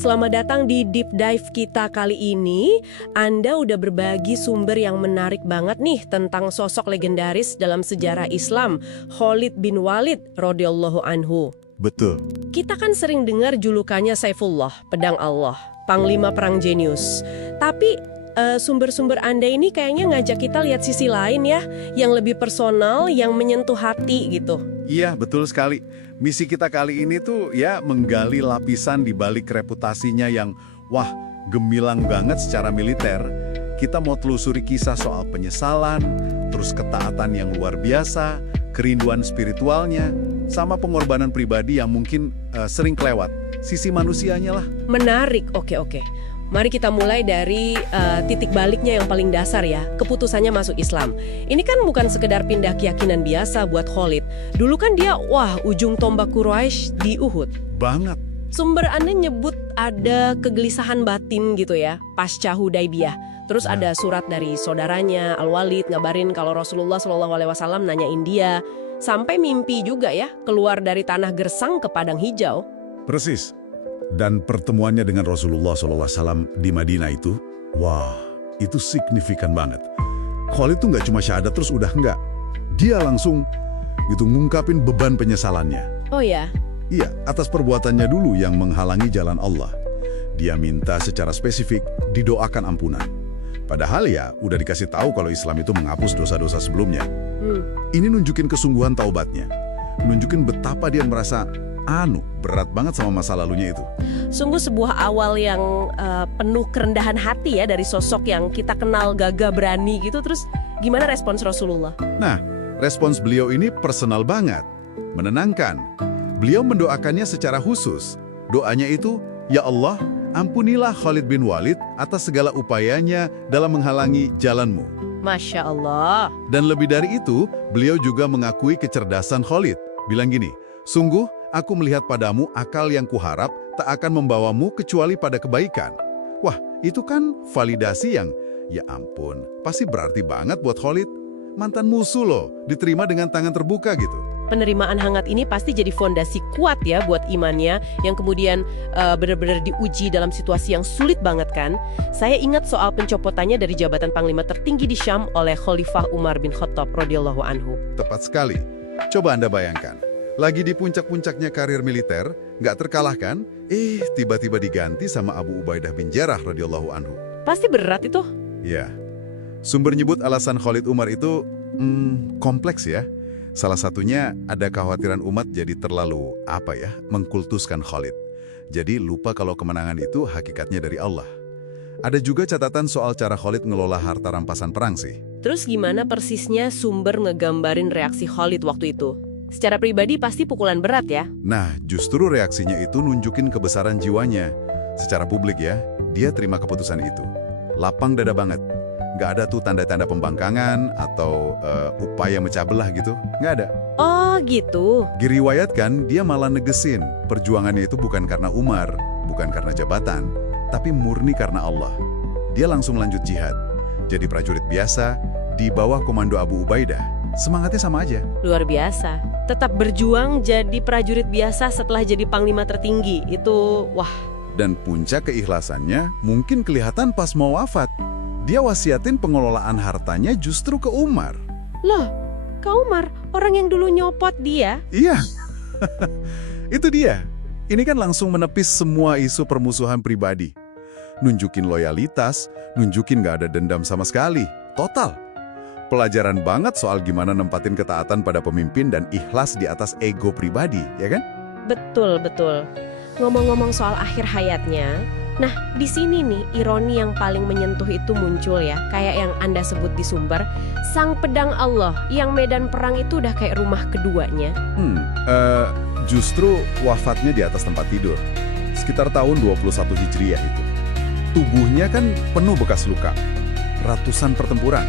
Selamat datang di Deep Dive kita kali ini. Anda udah berbagi sumber yang menarik banget nih tentang sosok legendaris dalam sejarah Islam, Khalid bin Walid radhiyallahu anhu. Betul. Kita kan sering dengar julukannya Saifullah, pedang Allah, panglima perang jenius. Tapi sumber-sumber Anda ini kayaknya ngajak kita lihat sisi lain ya, yang lebih personal, yang menyentuh hati gitu. Iya, betul sekali. Misi kita kali ini tuh ya menggali lapisan di balik reputasinya yang gemilang banget secara militer. Kita mau telusuri kisah soal penyesalan, terus ketaatan yang luar biasa, kerinduan spiritualnya, sama pengorbanan pribadi yang mungkin sering kelewat. Sisi manusianya lah. Menarik, oke. Mari kita mulai dari titik baliknya yang paling dasar ya, keputusannya masuk Islam. Ini kan bukan sekedar pindah keyakinan biasa buat Khalid. Dulu kan dia, ujung tombak Quraisy di Uhud. Banget. Sumber Anda nyebut ada kegelisahan batin gitu ya, pasca Hudaybiyah. Terus ada surat dari saudaranya, Al-Walid, ngabarin kalau Rasulullah SAW nanyain dia. Sampai mimpi juga ya, keluar dari tanah gersang ke padang hijau. Persis. Dan pertemuannya dengan Rasulullah SAW di Madinah itu, itu signifikan banget. Khalid tuh nggak cuma syahadat terus udah nggak. Dia langsung gitu ngungkapin beban penyesalannya. Oh ya? Iya, atas perbuatannya dulu yang menghalangi jalan Allah. Dia minta secara spesifik didoakan ampunan. Padahal ya udah dikasih tahu kalau Islam itu menghapus dosa-dosa sebelumnya. Ini nunjukin kesungguhan taubatnya. Nunjukin betapa dia merasa berat banget sama masa lalunya itu. Sungguh sebuah awal yang penuh kerendahan hati ya dari sosok yang kita kenal gagah berani gitu. Terus gimana respons Rasulullah? Nah, respons beliau ini personal banget, menenangkan. Beliau mendoakannya secara khusus. Doanya itu, "Ya Allah, ampunilah Khalid bin Walid atas segala upayanya dalam menghalangi jalanmu." Masya Allah. Dan lebih dari itu, beliau juga mengakui kecerdasan Khalid. Bilang gini, "Sungguh, aku melihat padamu akal yang kuharap tak akan membawamu kecuali pada kebaikan." Itu kan validasi yang, ya ampun, pasti berarti banget buat Khalid. Mantan musuh loh, diterima dengan tangan terbuka gitu. Penerimaan hangat ini pasti jadi fondasi kuat ya buat imannya yang kemudian benar-benar diuji dalam situasi yang sulit banget kan. Saya ingat soal pencopotannya dari jabatan panglima tertinggi di Syam oleh Khalifah Umar bin Khattab radhiyallahu anhu. Tepat sekali. Coba Anda bayangkan, lagi di puncak-puncaknya karir militer, nggak terkalahkan, tiba-tiba diganti sama Abu Ubaidah bin Jarrah radhiyallahu anhu. Pasti berat itu. Ya, sumber nyebut alasan Khalid Umar itu kompleks ya. Salah satunya ada kekhawatiran umat jadi terlalu, mengkultuskan Khalid. Jadi lupa kalau kemenangan itu hakikatnya dari Allah. Ada juga catatan soal cara Khalid ngelola harta rampasan perang sih. Terus gimana persisnya sumber ngegambarin reaksi Khalid waktu itu? Secara pribadi pasti pukulan berat ya? Nah, justru reaksinya itu nunjukin kebesaran jiwanya. Secara publik ya, dia terima keputusan itu. Lapang dada banget. Nggak ada tuh tanda-tanda pembangkangan atau upaya mecah belah gitu. Nggak ada. Oh gitu. Diriwayatkan, dia malah negesin perjuangannya itu bukan karena Umar, bukan karena jabatan, tapi murni karena Allah. Dia langsung lanjut jihad. Jadi prajurit biasa, di bawah komando Abu Ubaidah. Semangatnya sama aja. Luar biasa. Tetap berjuang jadi prajurit biasa setelah jadi panglima tertinggi. Itu, Dan puncak keikhlasannya mungkin kelihatan pas mau wafat. Dia wasiatin pengelolaan hartanya justru ke Umar. Loh, ke Umar? Orang yang dulu nyopot dia? Iya, itu dia. Ini kan langsung menepis semua isu permusuhan pribadi. Nunjukin loyalitas, nunjukin nggak ada dendam sama sekali. Total. Pelajaran banget soal gimana nempatin ketaatan pada pemimpin dan ikhlas di atas ego pribadi, ya kan? Betul. Ngomong-ngomong soal akhir hayatnya, nah di sini nih ironi yang paling menyentuh itu muncul ya, kayak yang Anda sebut di sumber, sang pedang Allah yang medan perang itu udah kayak rumah keduanya. Justru wafatnya di atas tempat tidur, sekitar tahun 21 Hijriah itu. Tubuhnya kan penuh bekas luka, ratusan pertempuran.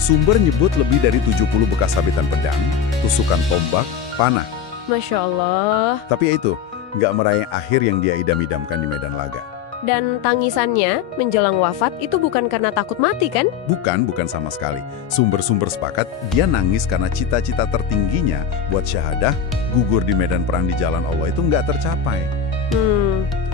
Sumber nyebut lebih dari 70 bekas sabetan pedang, tusukan tombak, panah. Masya Allah. Tapi ya itu, nggak meraih akhir yang dia idam-idamkan di medan laga. Dan tangisannya menjelang wafat itu bukan karena takut mati kan? Bukan sama sekali. Sumber-sumber sepakat dia nangis karena cita-cita tertingginya buat syahadah, gugur di medan perang di jalan Allah itu nggak tercapai.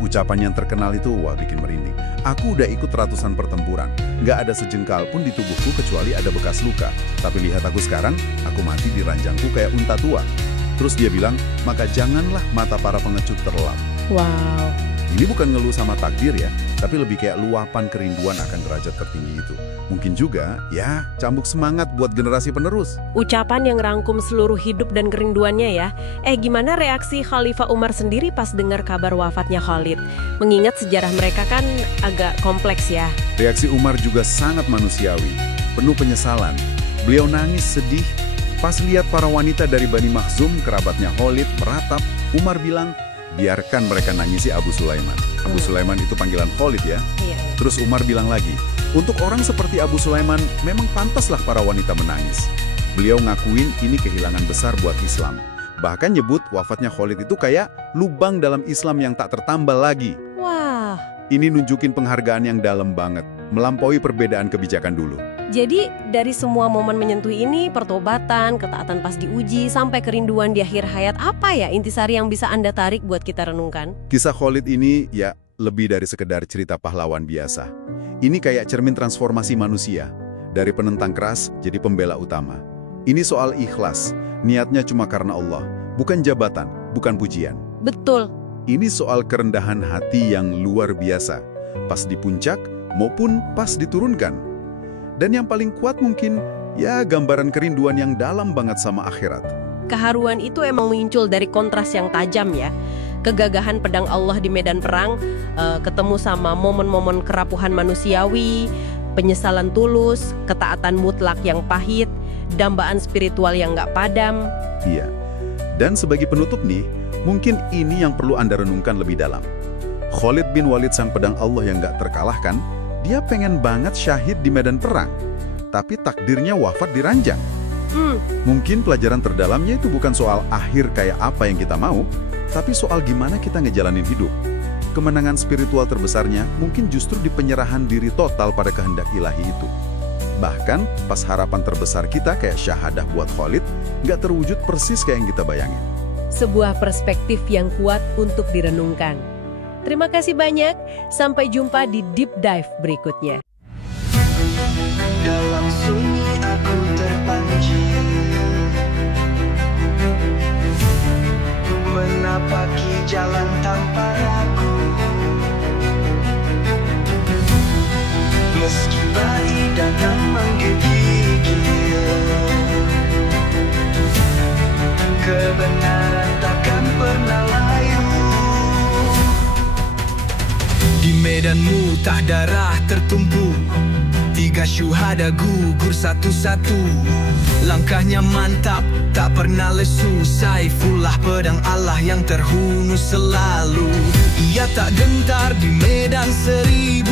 Ucapan yang terkenal itu, wah bikin merinding. Aku udah ikut ratusan pertempuran. Nggak ada sejengkal pun di tubuhku kecuali ada bekas luka. Tapi lihat aku sekarang, aku mati di ranjangku kayak unta tua. Terus dia bilang, maka janganlah mata para pengecut terlelap. Wow. Ini bukan ngeluh sama takdir ya, tapi lebih kayak luapan kerinduan akan derajat tertinggi itu. Mungkin juga, ya, cambuk semangat buat generasi penerus. Ucapan yang rangkum seluruh hidup dan kerinduannya ya. Gimana reaksi Khalifah Umar sendiri pas dengar kabar wafatnya Khalid? Mengingat sejarah mereka kan agak kompleks ya. Reaksi Umar juga sangat manusiawi, penuh penyesalan. Beliau nangis sedih. Pas lihat para wanita dari Bani Makhzum, kerabatnya Khalid, meratap, Umar bilang, biarkan mereka nangisi Abu Sulaiman. Abu Sulaiman itu panggilan Khalid ya. Iya. Terus Umar bilang lagi, untuk orang seperti Abu Sulaiman, memang pantaslah para wanita menangis. Beliau ngakuin ini kehilangan besar buat Islam. Bahkan nyebut wafatnya Khalid itu kayak lubang dalam Islam yang tak tertambal lagi. Wah. Ini nunjukin penghargaan yang dalam banget, melampaui perbedaan kebijakan dulu. Jadi dari semua momen menyentuh ini, pertobatan, ketaatan pas diuji, sampai kerinduan di akhir hayat, apa ya intisari yang bisa Anda tarik buat kita renungkan? Kisah Khalid ini ya lebih dari sekedar cerita pahlawan biasa. Ini kayak cermin transformasi manusia, dari penentang keras jadi pembela utama. Ini soal ikhlas, niatnya cuma karena Allah, bukan jabatan, bukan pujian. Betul. Ini soal kerendahan hati yang luar biasa, pas di puncak maupun pas diturunkan. Dan yang paling kuat mungkin, ya gambaran kerinduan yang dalam banget sama akhirat. Keharuan itu emang muncul dari kontras yang tajam ya. Kegagahan pedang Allah di medan perang, ketemu sama momen-momen kerapuhan manusiawi, penyesalan tulus, ketaatan mutlak yang pahit, dambaan spiritual yang nggak padam. Iya. Dan sebagai penutup nih, mungkin ini yang perlu Anda renungkan lebih dalam. Khalid bin Walid, sang pedang Allah yang nggak terkalahkan, dia pengen banget syahid di medan perang, tapi takdirnya wafat di ranjang. Mungkin pelajaran terdalamnya itu bukan soal akhir kayak apa yang kita mau, tapi soal gimana kita ngejalanin hidup. Kemenangan spiritual terbesarnya mungkin justru di penyerahan diri total pada kehendak ilahi itu. Bahkan pas harapan terbesar kita kayak syahadah buat Khalid, nggak terwujud persis kayak yang kita bayangin. Sebuah perspektif yang kuat untuk direnungkan. Terima kasih banyak, sampai jumpa di Deep Dive berikutnya. Dalam sunyi aku terpancing, menapaki jalan tanpa ragu. Meski badai datang menggigil, kebenaran takkan pernah layu. Di medanmu tak darah tertumpuk, 3 syuhada gugur satu-satu. Langkahnya mantap, tak pernah lesu. Saifullah pedang Allah yang terhunus selalu. Ia tak gentar di medan 1000,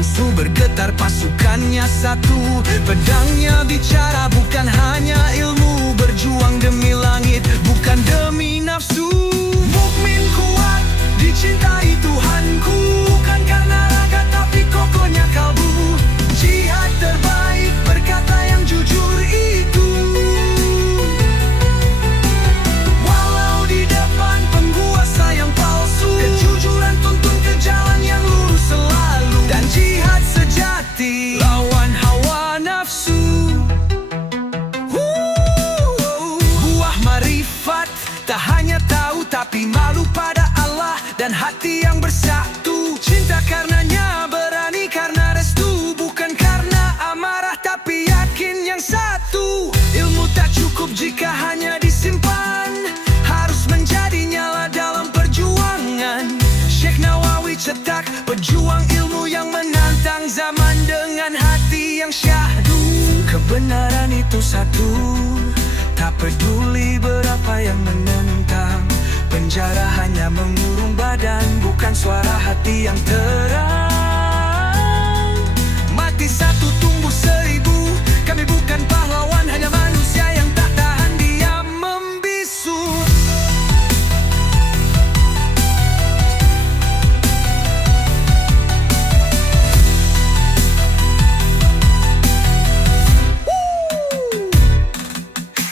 musuh bergetar pasukannya satu. Pedangnya bicara bukan hanya ilmu, berjuang demi langit bukan demi nafsu. Mukmin kuat dicintai Tuhanku, bukan karena raga tapi kokohnya kalbu. Jihad terbaik berkata yang jujur itu, walau di depan penguasa yang palsu. Kejujuran tuntun ke jalan yang lurus selalu, dan jihad sejati lawan hawa nafsu. Buah marifat tak hanya tahu tapi malu pada Allah, dan hati yang bersatu. Cinta karenanya berani karena restu, bukan karena amarah tapi yakin yang satu. Ilmu tak cukup jika hanya disimpan, harus menjadi nyala dalam perjuangan. Syekh Nawawi cetak pejuang ilmu yang menantang zaman dengan hati yang syahdu. Kebenaran itu satu, tak peduli berapa yang menentang. Penjara hanya mengurung badan, bukan suara hati yang terang. Mati satu tumbuh 1000, kami bukan pahlawan, hanya manusia yang tak tahan diam membisu.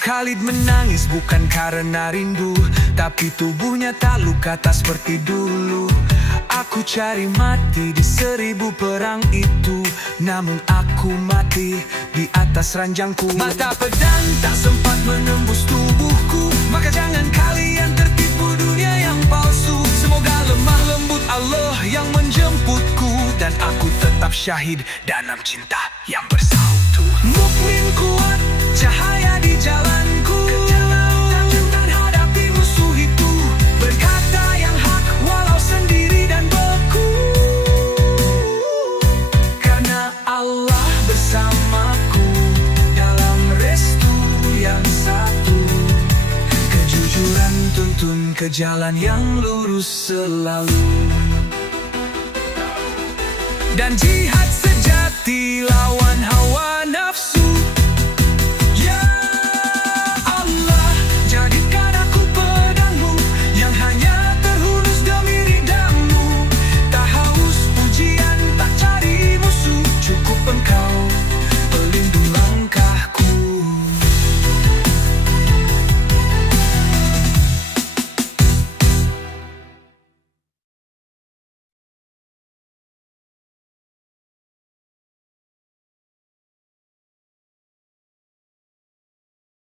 Khalid menangis bukan karena rindu, tapi tubuhnya tak luka, tak seperti dulu. Ku cari mati di 1000 perang itu, namun aku mati di atas ranjangku. Mata pedang tak sempat menembus tubuhku, maka jangan kalian tertipu dunia yang palsu. Semoga lemah lembut Allah yang menjemputku, dan aku tetap syahid dalam cinta yang bersautu. Mukmin kuat, cahaya di jalanku, dan hadapi musuh itu, berkata yang hak walau sendiri dan beku. Karena Allah bersamaku dalam restu yang satu, kejujuran tuntun ke jalan yang lurus selalu, dan jihad sejati lawan